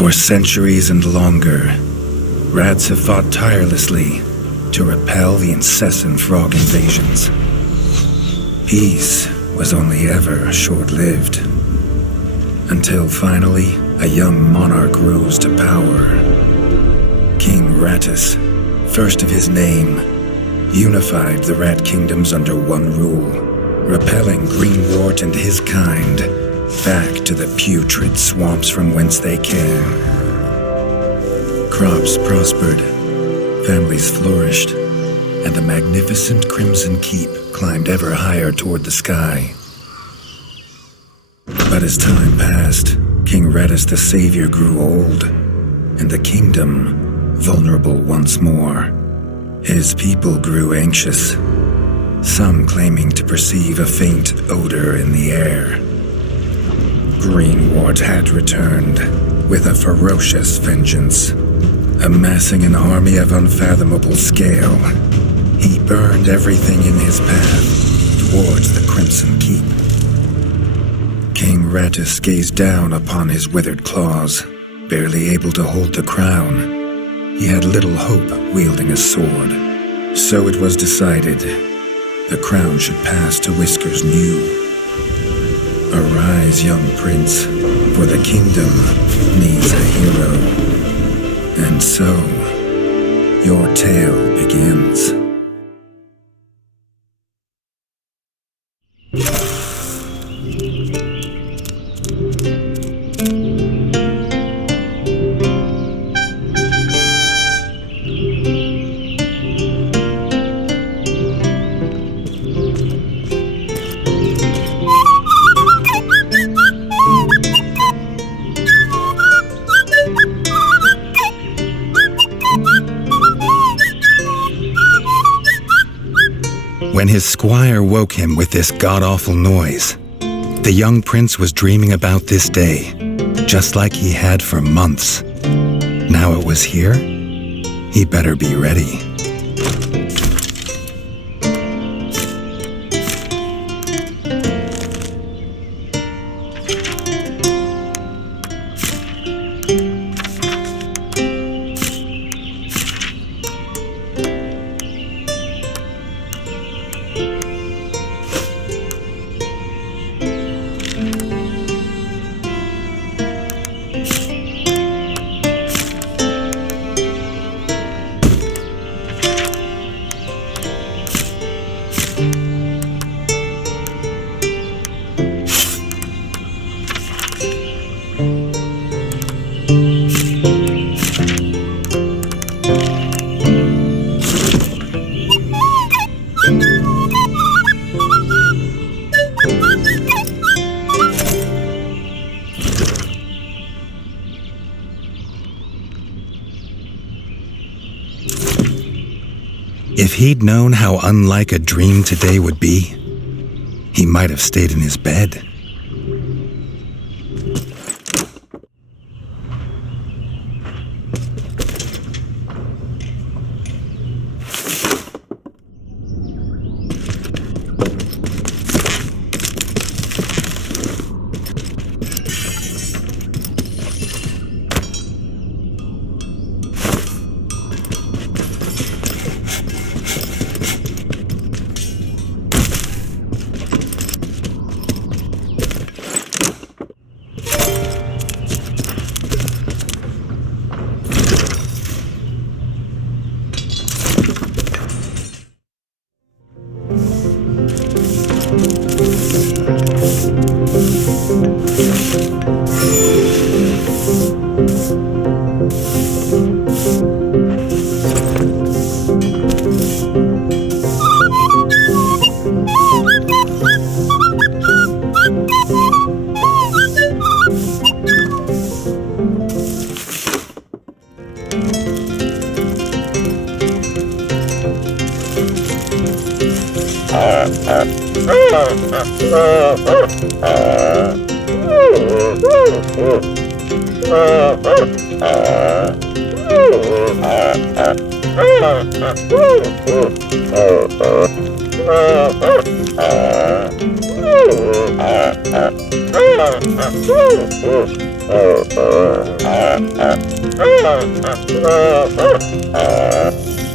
For centuries and longer, rats have fought tirelessly to repel the incessant frog invasions. Peace was only ever short-lived, until finally a young monarch rose to power. King Rattus, first of his name, unified the rat kingdoms under one rule, repelling Greenwort and his kind back to the putrid swamps from whence they came. Crops prospered, families flourished, and the magnificent Crimson Keep climbed ever higher toward the sky. But as time passed, King Rattus the Savior grew old, and the kingdom vulnerable once more. His people grew anxious, some claiming to perceive a faint odor in the air. Greenwort had returned with a ferocious vengeance. Amassing an army of unfathomable scale, he burned everything in his path towards the Crimson Keep. King Rattus gazed down upon his withered claws, barely able to hold the crown. He had little hope wielding a sword, so it was decided the crown should pass to Whiskers New. Arise, young prince, for the kingdom needs a hero. And so, your tale begins. When his squire woke him with this god-awful noise, the young prince was dreaming about this day, just like he had for months. Now it was here, he better be ready. If he'd known how unlike a dream today would be, he might have stayed in his bed.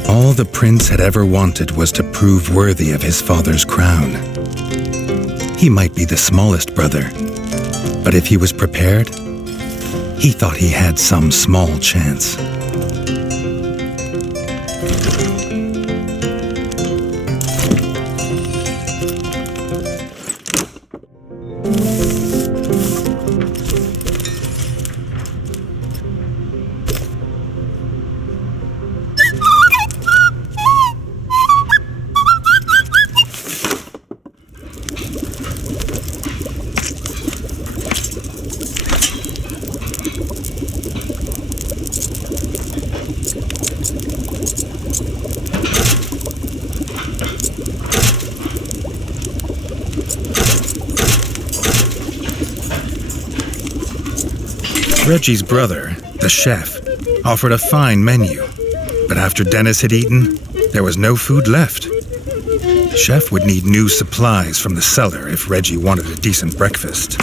All the prince had ever wanted was to prove worthy of his father's crown. He might be the smallest brother, but if he was prepared, he thought he had some small chance. Reggie's brother, the chef, offered a fine menu, but after Dennis had eaten, there was no food left. The chef would need new supplies from the cellar if Reggie wanted a decent breakfast.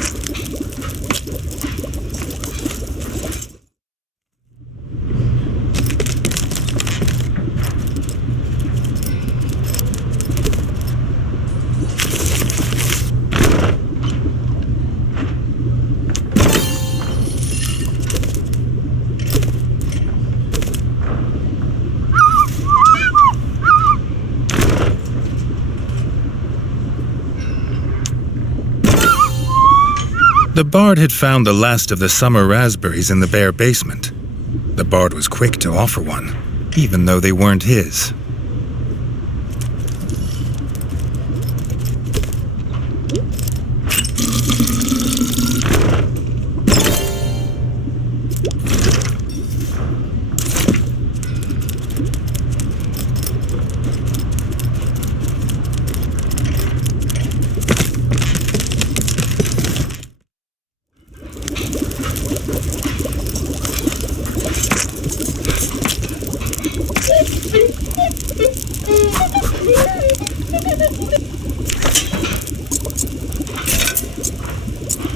The bard had found the last of the summer raspberries in the bare basement. The bard was quick to offer one, even though they weren't his.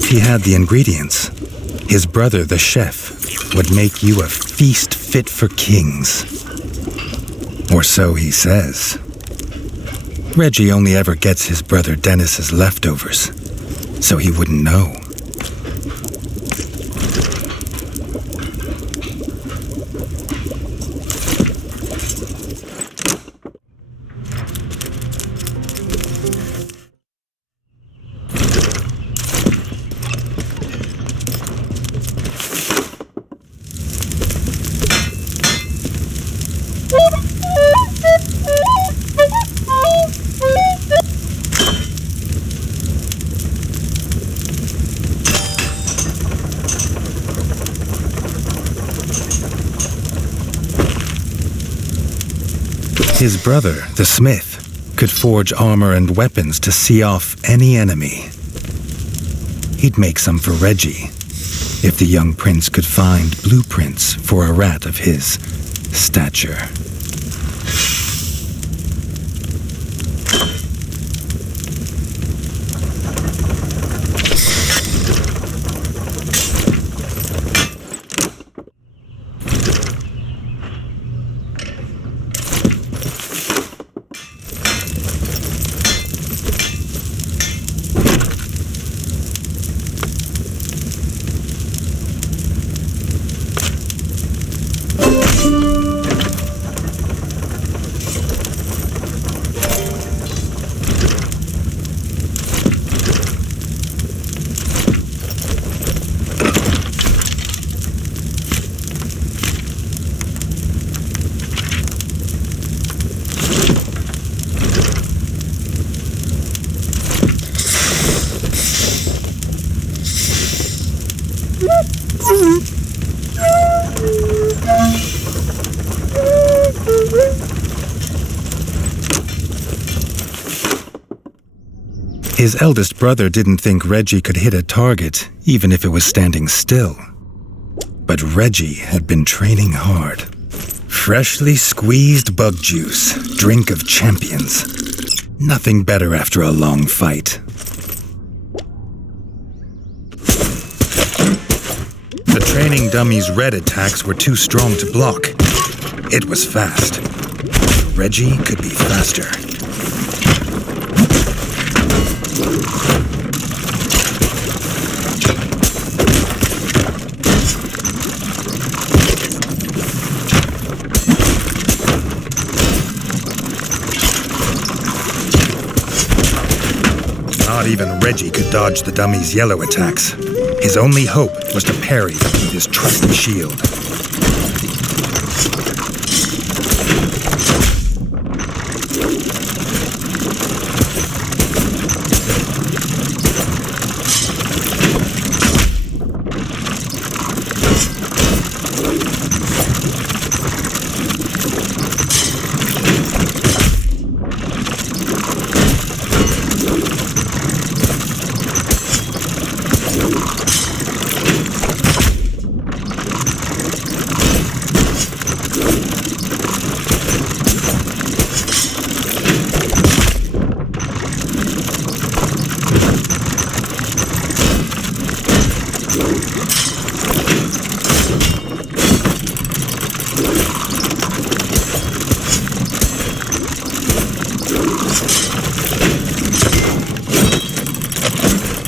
He had the ingredients. His brother, the chef, would make you a feast fit for kings. Or so he says. Reggie only ever gets his brother Dennis's leftovers, so he wouldn't know. His brother, the smith, could forge armor and weapons to see off any enemy. He'd make some for Reggie, if the young prince could find blueprints for a rat of his stature. His eldest brother didn't think Reggie could hit a target, even if it was standing still. But Reggie had been training hard. Freshly squeezed bug juice, drink of champions. Nothing better after a long fight. The training dummy's red attacks were too strong to block. It was fast. Reggie could be faster. Not even Reggie could dodge the dummy's yellow attacks. His only hope was to parry with his trusty shield.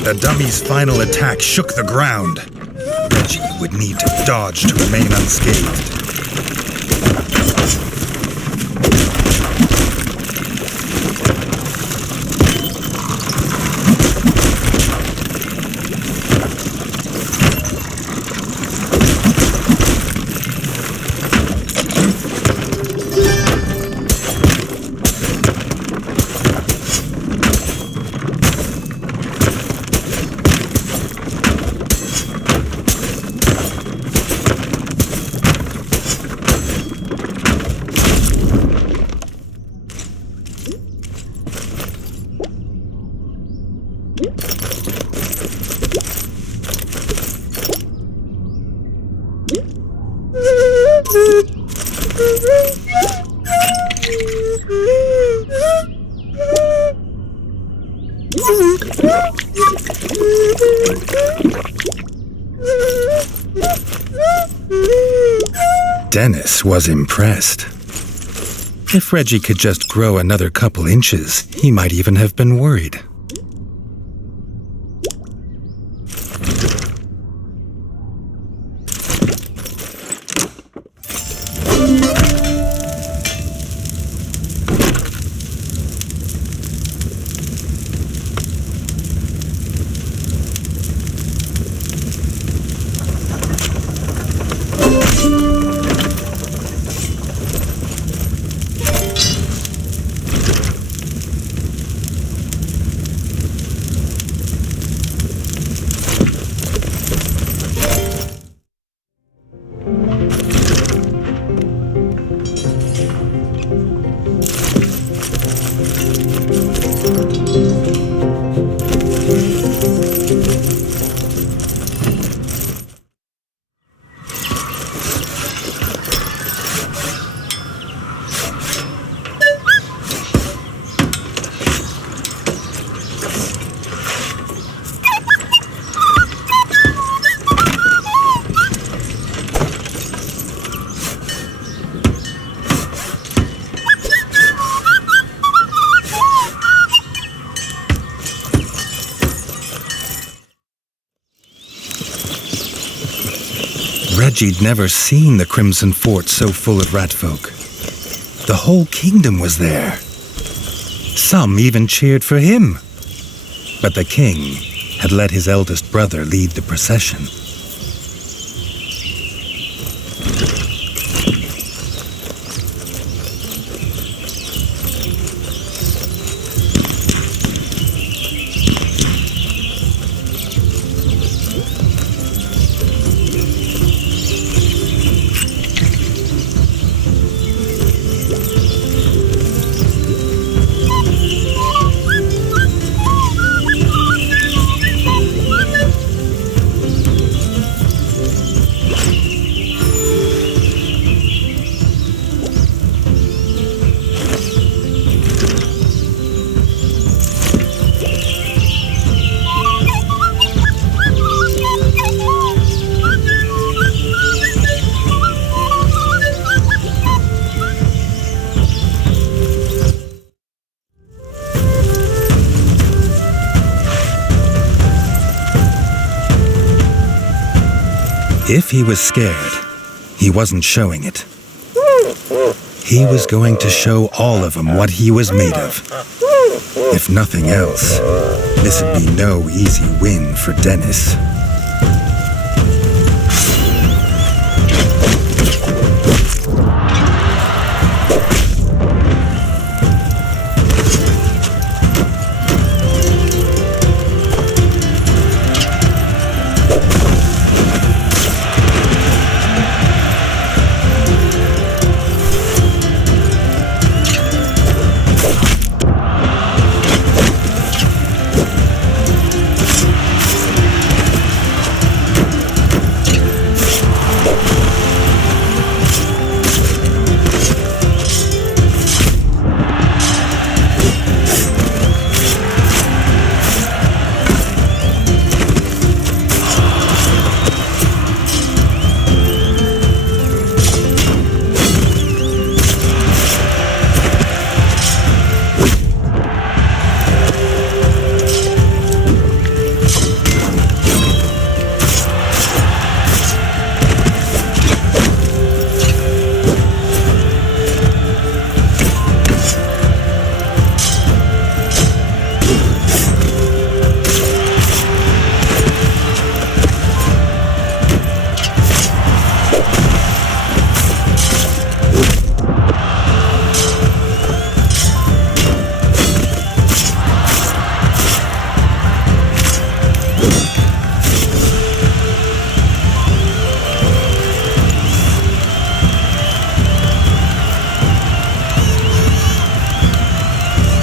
The dummy's final attack shook the ground. Reggie would need to dodge to remain unscathed. Dennis was impressed. If Reggie could just grow another couple inches, he might even have been worried. Reggie'd never seen the Crimson Fort so full of ratfolk. The whole kingdom was there. Some even cheered for him. But the king had let his eldest brother lead the procession. If he was scared, he wasn't showing it. He was going to show all of them what he was made of. If nothing else, this would be no easy win for Dennis.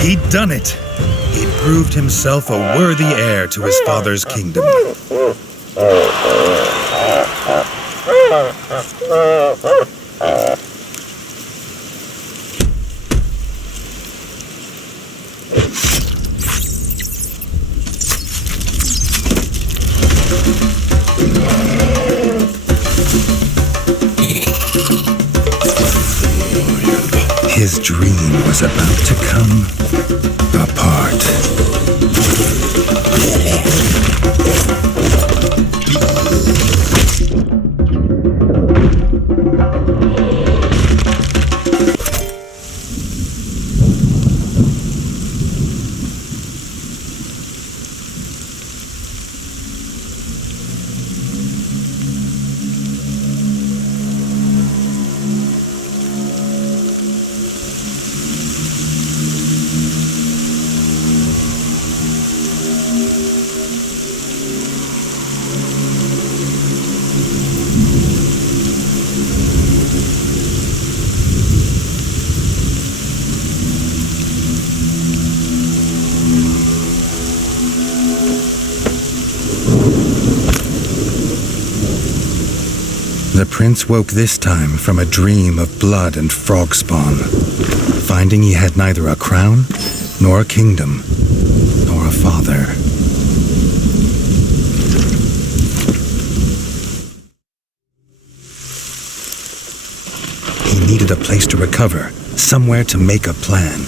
He'd done it. He'd proved himself a worthy heir to his father's kingdom. His dream was about to come apart. The prince woke this time from a dream of blood and frog spawn, finding he had neither a crown, nor a kingdom, nor a father. He needed a place to recover, somewhere to make a plan.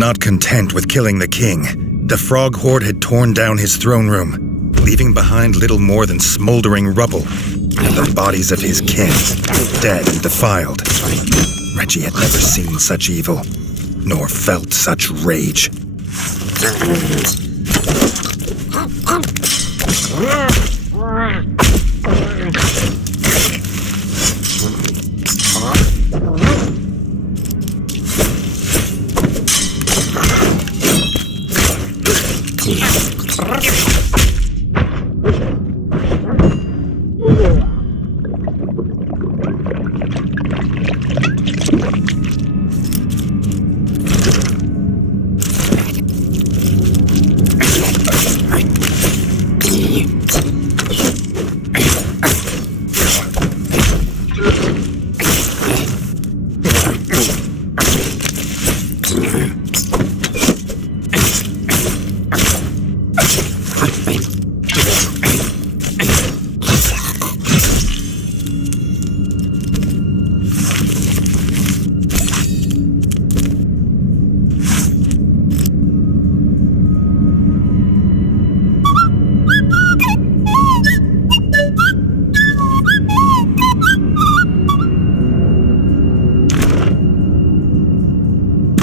Not content with killing the king, the frog horde had torn down his throne room, leaving behind little more than smoldering rubble and the bodies of his kin, dead and defiled. Reggie had never seen such evil, nor felt such rage.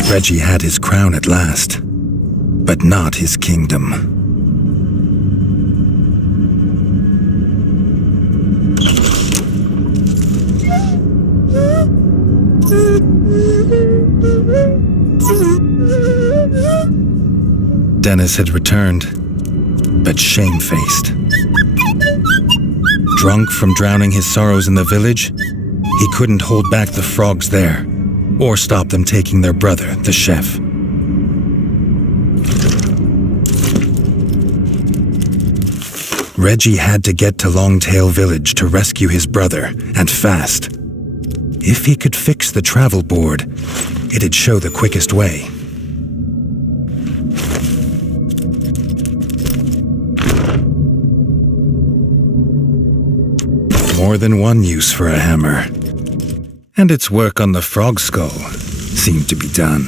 Reggie had his crown at last, but not his kingdom. Dennis had returned, but shamefaced. Drunk from drowning his sorrows in the village, he couldn't hold back the frogs there, or stop them taking their brother, the chef. Reggie had to get to Longtail Village to rescue his brother, and fast. If he could fix the travel board, it'd show the quickest way. More than one use for a hammer. And its work on the frog skull seemed to be done.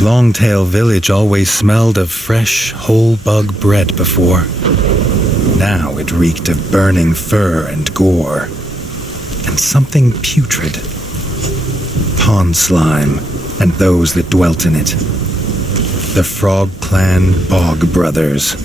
Longtail Village always smelled of fresh, whole bug bread before. Now it reeked of burning fur and gore, and something putrid. Pond slime and those that dwelt in it. The Frog Clan Bog Brothers.